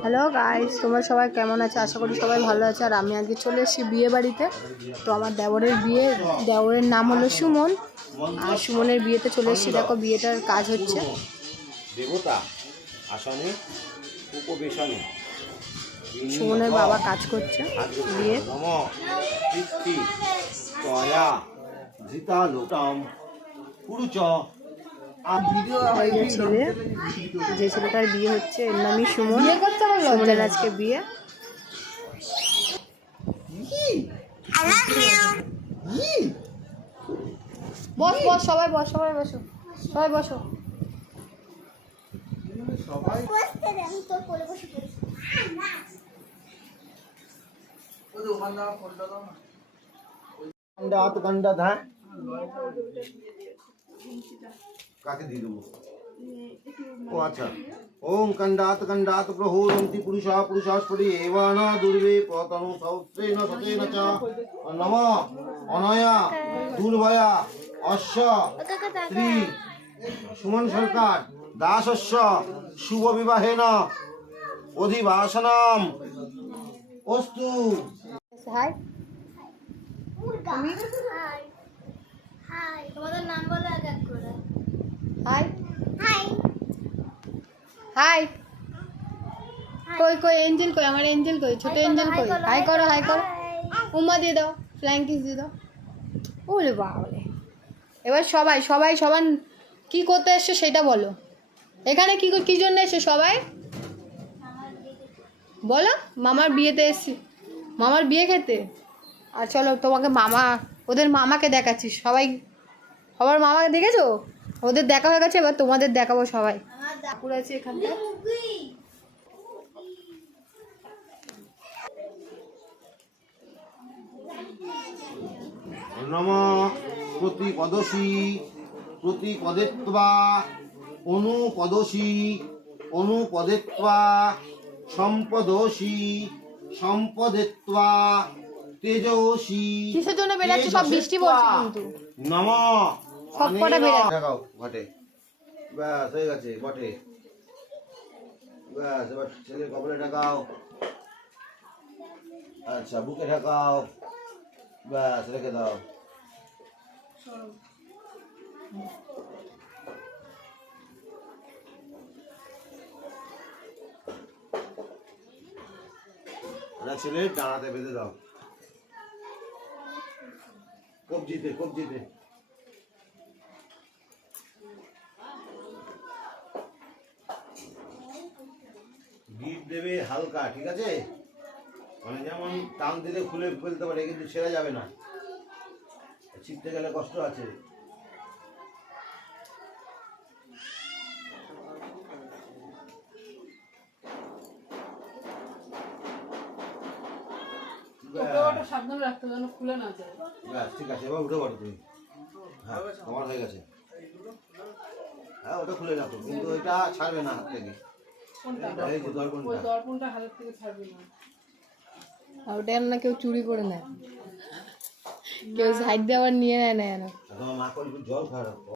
Hello guys, তোমরা সবাই কেমন আছো? আশা করি সবাই ভালো আছে। আর আমি আজকে চলে এসেছি বিয়ে বাড়িতে। তো আমার দেওরের নাম হলো সুমন। আর সুমনের বিয়েতে চলে এসেছি। দেখো বিয়েটার কাজ হচ্ছে। দেবতা আসনে উপবেশনে সুমনের বাবা কাজ করছে বিয়ে। যে ছেলেটার বিয়ে হচ্ছে এর নামই সুমন। সুমনের আজকে বিয়ে। বস বস সবাই বস, সবাই বসো, সবাই বসো। কাকে দিয়ে দেবো? ও আচ্ছা। ওম কন্ডাত কন্ডাত প্রহোরন্তি পুরুষা পুরুষাস্পরি এবানা দুর্বে পতনু সহস্রেণ শতেন চ নম অনয়া দুর্বয়া অশ্ব শ্রী সুমন সরকার দাসস্য শুভ বিবাহেন অধিবাসনম অস্তু। হাই, হাই, তোমাদের নাম বলো এক এক করে। High high high. কই কই এঞ্জেল কই? আমার এঞ্জেল কই? ছোট এঞ্জেল কই? হাই করো, হাই করো। উম্মা দিয়ে দাও, ফ্লাইং কিস দিয়ে দাও। ওলে বাবলে। এবার সবাই সবাই সবার কি করতে এসছো সেটা বলো। এখানে কি জন্য এসছো সবাই বলো? মামার বিয়েতে এসছি, মামার বিয়ে খেতে। আর চলো তোমাকে ওদের মামাকে দেখাচ্ছি। সবার মামাকে দেখেছো? ওদের দেখা হয়ে গেছে, এবার তোমাদের দেখাবো সবাই। ঠাকুর আছে এখানটা। নম প্রতিপদেত্বা অনুপদেত্বা সম্পদেত্বা তেজসী। কিসের জন্য বেরাচ্ছে? সব বৃষ্টি পড়ছে কিন্তু। নম সবকটা বেরাচ্ছে। দেখাও ঘটে। ব্যাস হয়ে গেছে বটে। ব্যাস এবার ছেলের কপালে ঢাকাও। আচ্ছা বুকে ঢাকাও। ব্যাস রেখে দাও। ছেলের ডানাতে বেঁধে দাও। কবজিতে গিট দেবে হালকা, ঠিক আছে? মানে যেমন টান দিলে খুলে ফেলতে পারে, কিন্তু ছেড়ে যাবে না, ছিটতে গেলে কষ্ট আছে। সাবধানে রাখতে যেন খুলে না যায়। ব্যাস ঠিক আছে, এবার উঠে পড়ো তুমি। হ্যাঁ আমার হয়ে গেছে। হ্যাঁ ওটা খুলে রাখো, কিন্তু ওইটা ছাড়বে না হাত থেকে। এই যে দর্পণটা হাতের থেকে ছাড়বে না। আর ওটা না কেউ চুরি করে নেয়, কেউ সাইড দিয়ে আবার নিয়ে নেয় না। তোমার মা করে জল খাওয়া